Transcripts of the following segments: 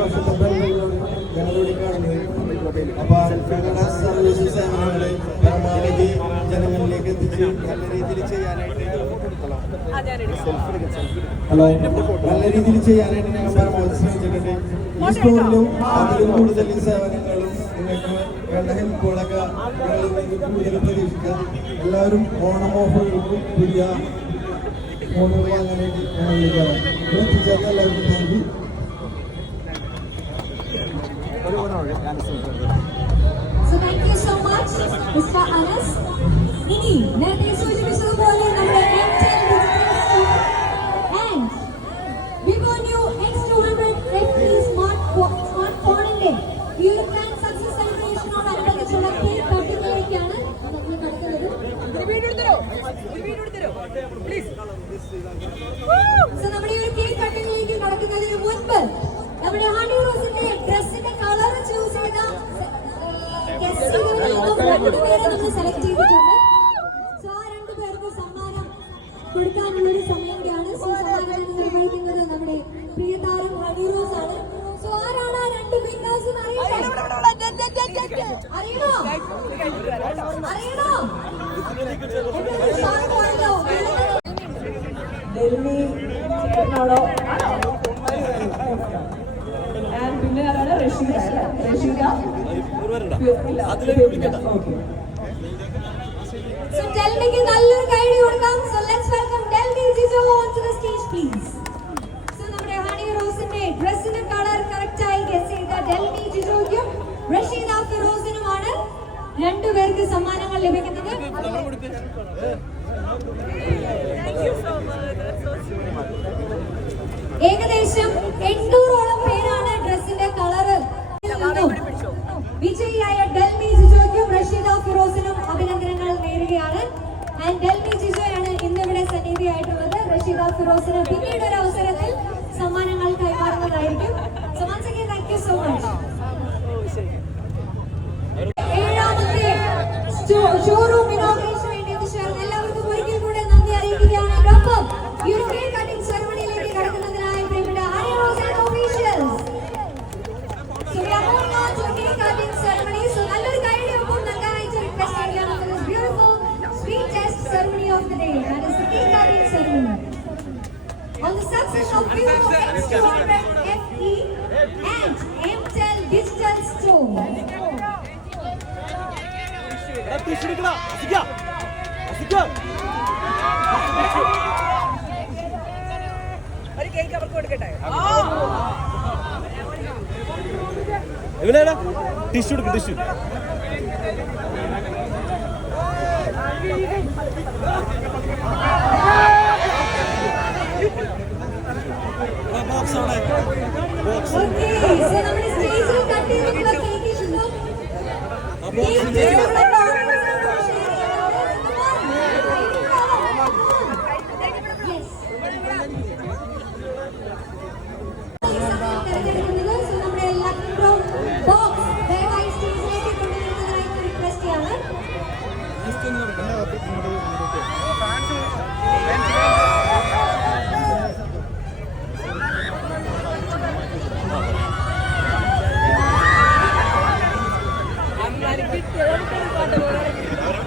വർഷത്തെ ബന്ധങ്ങളാണ് ഞങ്ങളിവിടെ കാണുന്നത്. അപ്പൊ ഞങ്ങളുടെ സർവീസ് സേവനങ്ങളെ പരമാവധി ജനങ്ങളിലേക്ക് എത്തിച്ച് നല്ല രീതിയിൽ ചെയ്യാനായിട്ട് നല്ല രീതിയിൽ ചെയ്യാനായിട്ട് ഞങ്ങൾ പരമാവധി ശ്രമിച്ചിട്ടുണ്ട്. ഈ സ്റ്റോറിലും അതിലും കൂടുതൽ സേവനങ്ങളും നിങ്ങൾക്ക് വേണ്ട ഹെൽപ്പുകളൊക്കെ കൂടുതൽ പ്രതീക്ഷിക്കാം. എല്ലാവരും ഓണം ഓഫറുകൾക്കും പുതിയ ഫോണുകൾ വാങ്ങാനായിട്ട് ഞങ്ങൾ വിളിക്കാം. എത്തിച്ചേർന്ന എല്ലാവർക്കും thank you. So thank you so much, Mr. Anas. ഇനി നേരത്തെ സൂചിപ്പിച്ചതുപോലെ നമ്മുടെ and Vivo new X200 FE smartphone-ന്റെ ഈ ഒരു ഗ്രാൻഡ് സക്സസ് സെലിബ്രേഷനോടനുബന്ധിച്ചുള്ള കേക്ക് കട്ടിങ്ങിലേക്കാണ് നമ്മൾ കടക്കുന്നത്. സോ നമ്മുടെ ഈ ഒരു കേക്ക് കട്ടിങ്ങിലേക്ക് കടക്കുന്നതിന് മുൻപ് നമ്മുടെ ഹണി റോസിന്റെ ഡ്രസ്സിന്റെ കളർ ചൂസ് ചെയ്ത രണ്ടുപേരെ നമ്മൾ സെലക്ട് ചെയ്തിട്ടുണ്ട്. സോ ആ രണ്ടുപേർക്ക് സമ്മാനം കൊടുക്കാനുള്ളൊരു സമയം കൂടിയാണ്. സോ സമ്മാനം നിർവഹിക്കുന്നത് നമ്മുടെ പ്രിയ താരം ഹണി റോസ് ആണ്. സോ ആരാണ് ആ രണ്ട് വിന്നേഴ്സ് അറിയണോ? പിന്നെ ആരാണ്? റഷീദ. So Delmiക്ക് നല്ലൊരു കൈയ്യടി കൊടുക്കാം. So let's welcome Delmi Jijo onto the stage please. So നമ്മുടെ ഹണി റോസിന്റെ ഡ്രസ്സിന്റെ കളർ കറക്റ്റ് ആയി ഗസ് ചെയ്ത ഡെൽമി ജിജോയ്ക്കും റഷീദ ഫിറോസിനുമാണ് രണ്ടുപേർക്ക് സമ്മാനങ്ങൾ ലഭിക്കുന്നത്. ഏകദേശം 800ഓളം പേരാണ് ഡ്രസ്സിന്റെ കളറ് വിജയിയായ ഡെൽമി ജിജോയ്ക്കും റഷീദ ഫിറോസിനും അഭിനന്ദനങ്ങൾ നേരുകയാണ്. ആൻഡ് ഡെൽമി ജിജോയാണ് ഇന്നിവിടെ സന്നിധിയായിട്ടുള്ളത്. റഷീദ ഫിറോസിന് പിന്നീട് ഒരു അവസരത്തിൽ സമ്മാനങ്ങൾ കൈമാറുന്നതായിരിക്കും. So once again thank you so much. ഏഴാമത്തെ ഷോറൂം ഇനോഗ്രേഷന് വേണ്ടി എത്തിച്ചേർന്ന എല്ലാവർക്കും ഒരിക്കൽ കൂടെ നന്ദി അറിയിക്കുകയാണ്. ഒപ്പം ഈ ഒരു കേക്ക് കട്ടിംഗ് സെറമണിയിലേക്ക് കടക്കുന്നതിനായി പ്രിയപ്പെട്ട Honey Rose and officials. So we are moving on to the cake cutting ceremony. So നല്ലൊരു കൈയ്യടി ഒപ്പം നൽകാനായിട്ട് റിക്വസ്റ്റ് ചെയ്യുകയാണ് for this beautiful sweetest ceremony of the day. That is the cake cutting ceremony. On the success of Vivo X200 FE and MTEL Digital Store. ഒരു cake അവർക്ക് കൊടുക്കട്ടെ. എവിടെയാ tissue എടുക്കും? Tissue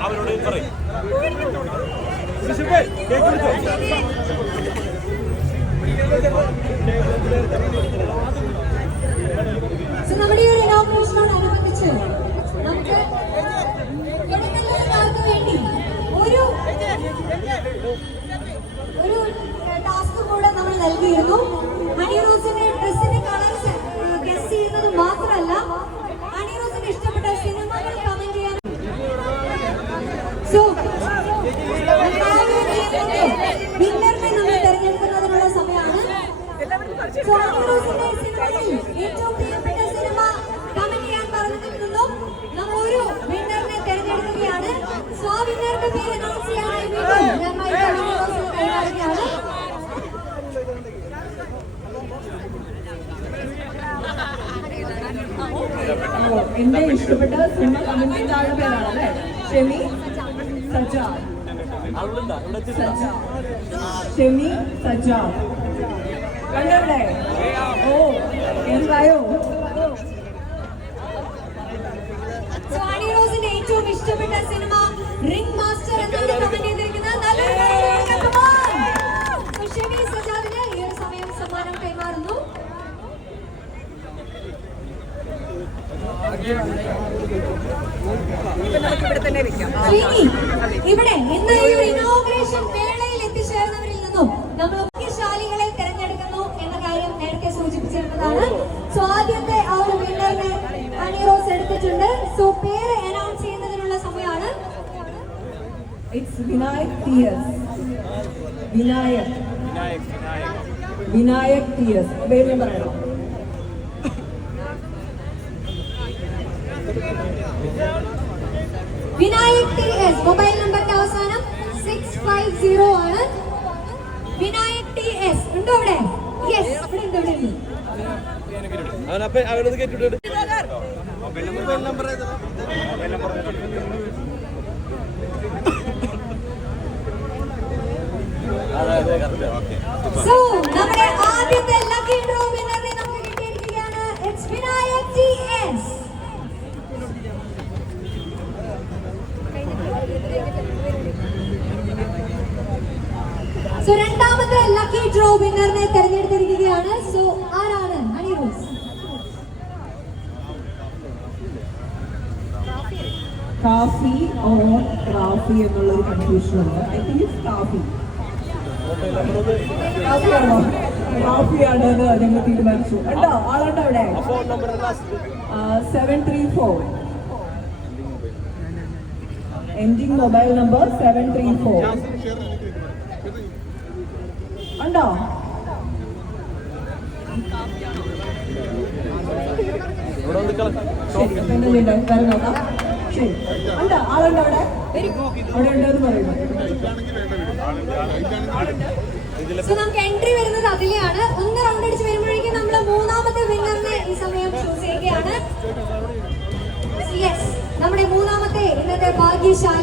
അവരോട് പറയും. നമ്മുടെ ഈ ഒരു ഇനോഗ്രേഷനോടനുബന്ധിച്ച് നമുക്ക് ഇടനിലക്കാർക്ക് വേണ്ടി ഒരു ടാസ്ക് കൂടെ നമ്മൾ നൽകിയിരുന്നു. ഹണി റോസിന്റെ ഡ്രസ്സിന്റെ കളർ ഗസ് ചെയ്യുന്നത് മാത്രമല്ല, ഹണി റോസിന് ഇഷ്ടപ്പെട്ട സിനിമകൾ കമന്റ് ചെയ്യാൻ. സോ വിന്നറിനെ നമ്മൾ തെരഞ്ഞെടുക്കുന്നതിനുള്ള സമയമാണ്. സോ ഹണി റോസിന്റെ സിനിമയിൽ ഏറ്റവും പ്രിയപ്പെട്ട സിനിമ കമന്റ് ചെയ്യാൻ പറഞ്ഞിട്ടുണ്ടോ? നമ്മൾ ഒരു വിന്നറിനെ തെരഞ്ഞെടുക്കുകയാണ്. സോ ആ വിന്നറിന്റെ പേര് അനൗൺസ് ചെയ്യാനായി വീണ്ടും ഞാൻ ഹണി റോസിന് കൈമാറുകയാണ്. എന്റെ ഇഷ്ടപ്പെട്ട സിനിമ കമന്റ് ചെയ്ത ആളുടെ പേരാണ് അല്ലേ? ഷെമി സജ്ജാദ്. ഷെമി സജ്ജാദ് കണ്ടല്ലേ? ഓ എന്തായോ? ശ്രീനി, ഇവിടെ ഇന്ന് ഈ ഒരു ഇനോഗ്രേഷൻ വേളയിൽ എത്തിച്ചേർന്നവരിൽ നിന്നും നമ്മൾ ഭാഗ്യശാലികളെ തിരഞ്ഞെടുക്കുന്നു എന്ന കാര്യം നേരത്തെ സൂചിപ്പിച്ചിരുന്നതാണ്. സോ ആദ്യത്തെ ആ ഒരു വിന്നറിനെ ഹണി റോസ് എടുത്തിട്ടുണ്ട്. സോ പേര് അനൗൺസ് ചെയ്യുന്നതിനുള്ള സമയമാണ്. It's Vinayak TS. Vinayak TS. പേര് പറയണോ? വിനായക് TS മൊബൈൽ നമ്പറിന്റെ അവസാനം 650 ആണ്. വിനായക് TS ഉണ്ടോ അവിടെ? യെസ്, ഇവിടെ ഉണ്ട്, ഇവിടെ ഉണ്ട്. അവനത് കേട്ടിട്ട് സോ നമ്മുടെ ആദ്യത്തെ ലക്കി ഡ്രോ വിന്നറിനെ നമുക്ക് കിട്ടിയിരിക്കുകയാണ്. It's Vinayak TS. സോ രണ്ടാമത്തെ ലക്കി ഡ്രോ വിന്നറിനെ തെരഞ്ഞെടുത്തിരിക്കുകയാണ്. സോ ആരാണ്? ഹണി റോസ്. കാഫി ഓർ റാഫി എന്നുള്ളൊരു കൺഫ്യൂഷൻ ഉണ്ട്. I think it's Kafi. കാഫിയാണോ? കാഫിയാണ് എന്ന് ഞങ്ങൾ തീരുമാനിച്ചു. ഉണ്ടോ? ആളുണ്ടോ അവിടെ? 734. Ending mobile number 734. ഉണ്ടോ? ശരി, അപ്പൊ എന്താ ചെയ്യണ്ടേ? കാര്യം നോക്കാം. ശരി, ഉണ്ടോ? ആളുണ്ടോ അവിടെ? അവിടെ ഉണ്ടെന്ന് പറയുന്നു. സോ നമുക്ക് എൻട്രി വരുന്നത് അതിലെയാണ്. ഒന്ന് റൗണ്ട് അടിച്ച് വരുമ്പോഴേക്കും നമ്മൾ മൂന്നാമത്തെ വിന്നറിനെ ഈ സമയം ചൂസ് ചെയ്യുകയാണ്. യെസ്, നമ്മുടെ മൂന്നാമത്തെ ഇന്നത്തെ ഭാഗ്യശാലി